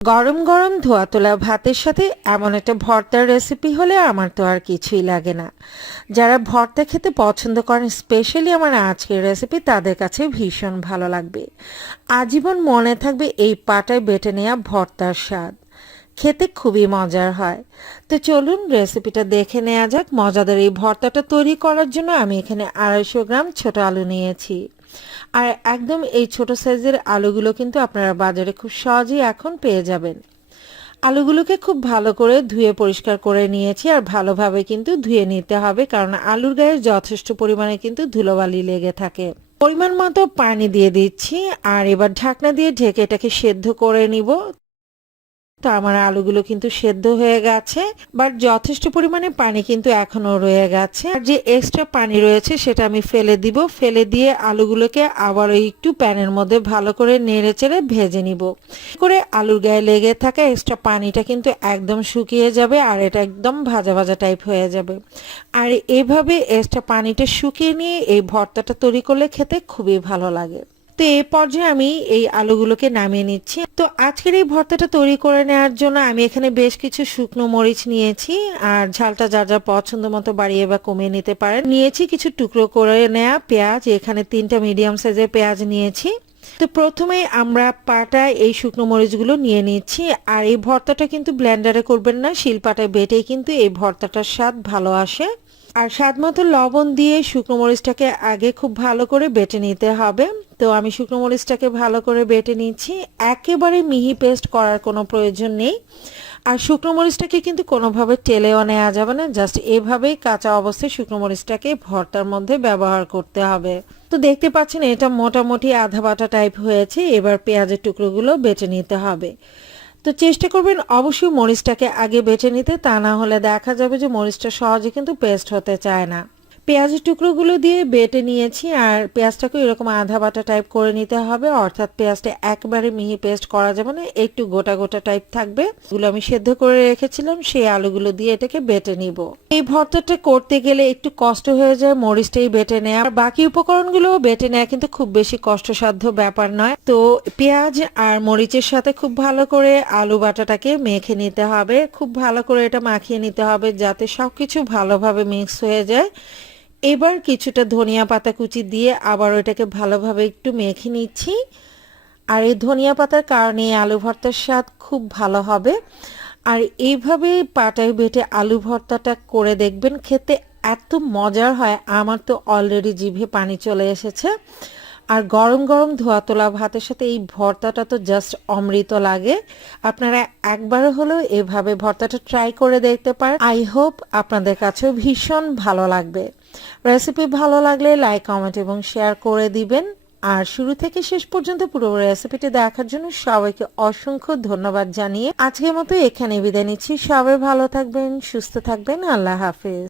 গরম গরম ধোয়া তোলা ভাতের সাথে এমন একটা ভর্তার রেসিপি হলে আমার তো আর কিছুই লাগে না। যারা ভর্তা খেতে পছন্দ করেন স্পেশালি আমার আজকের রেসিপি তাদের কাছে ভীষণ ভালো লাগবে। আজীবন মনে থাকবে এই পাটায় বেটে নেওয়া ভর্তার স্বাদ। খেতে খুবই মজার হয়। তো চলুন রেসিপিটা দেখে নেওয়া যাক। মজাদার এই ভর্তাটা তৈরি করার জন্য আমি এখানে আড়াইশো গ্রাম ছোট আলু নিয়েছি। আর একদম এই ছোট সাইজের আলুগুলো কিন্তু আপনারা বাজারে খুব সহজেই এখন পেয়ে যাবেন। আলুগুলোকে খুব ভালো করে ধুয়ে পরিষ্কার করে নিয়েছি আর ভালোভাবে কিন্তু ধুয়ে নিতে হবে কারণ আলুর গায়ে যথেষ্ট পরিমাণে কিন্তু ধুলোবালি লেগে থাকে। পরিমাণ মতো পানি দিয়ে দিচ্ছি আর এবার ঢাকনা দিয়ে ঢেকে এটাকে সেদ্ধ করে নিব। তো আমার আলুগুলো কিন্তু সেদ্ধ হয়ে গেছে বাট যথেষ্ট পরিমাণে পানি কিন্তু এখনও রয়ে গেছে। আর যে এক্সট্রা পানি রয়েছে সেটা আমি ফেলে দিব, ফেলে দিয়ে আলুগুলোকে আবার একটু প্যানের মধ্যে ভালো করে নেড়ে চেড়ে ভেজে নিব। করে আলুর গায়ে লেগে থাকা এক্সট্রা পানিটা কিন্তু একদম শুকিয়ে যাবে আর এটা একদম ভাজা ভাজা টাইপ হয়ে যাবে। আর এভাবে এক্সট্রা পানিটা শুকিয়ে নিয়ে এই ভর্তাটা তৈরি করলে খেতে খুবই ভালো লাগে। তো এই পর্যায়ে আমি এই আলুগুলোকে নামিয়ে নিচ্ছি। তো আজকের এই ভর্তাটা তৈরি করে নেওয়ার জন্য আমি এখানে বেশ কিছু শুকনো মরিচ নিয়েছি আর ঝালটা যার যার পছন্দ মতো বাড়িয়ে বা কমিয়ে নিতে পারেন। নিয়েছি কিছু টুকরো করে নেওয়া পেঁয়াজ, এখানে তিনটা মিডিয়াম সাইজের পেঁয়াজ নিয়েছি। তো প্রথমে আমরা পাটায় এই শুকনো মরিচগুলো নিয়ে নিচ্ছি আর এই ভর্তাটা কিন্তু ব্লেন্ডারে করবেন না, শিলপাটায় বেটেই কিন্তু এই ভর্তাটার স্বাদ ভালো আসে। আর স্বাদ মতো লবণ দিয়ে শুকনো মরিচটাকে আগে খুব ভালো করে বেটে নিতে হবে। তো আমি শুকনো মরিচটাকে ভালো করে বেটে নিচ্ছি। একেবারে মিহি পেস্ট করার কোনো প্রয়োজন নেই। আর শুকনো মরিচটাকে কিন্তু কোনোভাবে টেলেও নেওয়া যাবে না। জাস্ট এভাবেই কাঁচা অবস্থায় শুকনো মরিচটাকে ভর্তার মধ্যে ব্যবহার করতে হবে। তো দেখতে পাচ্ছেন এটা মোটামুটি আধা বাটা টাইপ হয়েছে। এবার পেঁয়াজের টুকরোগুলো বেটে নিতে হবে। তো চেষ্টা করবেন অবশ্যই মরিচটাকে আগে বেটে নিতে। তা না হলে দেখা যাবে যে মরিচটা সহজে কিন্তু পেস্ট হতে চায় না। পেঁয়াজের টুকরোগুলো দিয়ে বেটে নিয়েছি আর পেঁয়াজটাকে এরকম আধা বাটা টাইপ করে নিতে হবে। অর্থাৎ পেঁয়াজটা একবারে মিহি পেস্ট করা যাবে না, একটু গোটা গোটা টাইপ থাকবে। এগুলো আমি সেদ্ধ করে রেখেছিলাম, সেই আলুগুলো দিয়ে এটাকে বেটে নিব। এই ভর্তাটা করতে গেলে একটু কষ্ট হয়ে যায়, মরিচটাই বেটে নেয়। আর বাকি উপকরণগুলো বেটে নেওয়া কিন্তু খুব বেশি কষ্টসাধ্য ব্যাপার নয়। তো পেঁয়াজ আর মরিচের সাথে খুব ভালো করে আলু বাটাটাকে মেখে নিতে হবে। খুব ভালো করে এটা মাখিয়ে নিতে হবে যাতে সবকিছু ভালোভাবে মিক্স হয়ে যায়। এবার কিছুটা ধনিয়া পাতা কুচি দিয়ে আবার ওটাকে ভালোভাবে একটু মেখে নিচ্ছি। আর এই ধনিয়া পাতার কারণে আলু ভর্তার স্বাদ খুব ভালো হবে। আর এইভাবে পাটায় বেটে আলু ভর্তাটা করে দেখবেন খেতে এত মজার হয়, আমার তো অলরেডি জিভে পানি চলে এসেছে। আর গরম গরম ধোয়া তোলা ভাতের সাথে এই ভর্তাটা তো জাস্ট অমৃত লাগে। আপনারা একবার হলেও এভাবে ভর্তাটা ট্রাই করে দেখতে পারেন। আই হোপ আপনাদের কাছেও ভীষণ ভালো লাগবে। রেসিপি ভালো লাগলে লাইক কমেন্ট এবং শেয়ার করে দিবেন। আর শুরু থেকে শেষ পর্যন্ত পুরো রেসিপিটি দেখার জন্য সবাইকে অসংখ্য ধন্যবাদ জানিয়ে আজকের মতো এখানে বিদায় নিচ্ছি। সবাই ভালো থাকবেন, সুস্থ থাকবেন। আল্লাহ হাফেজ।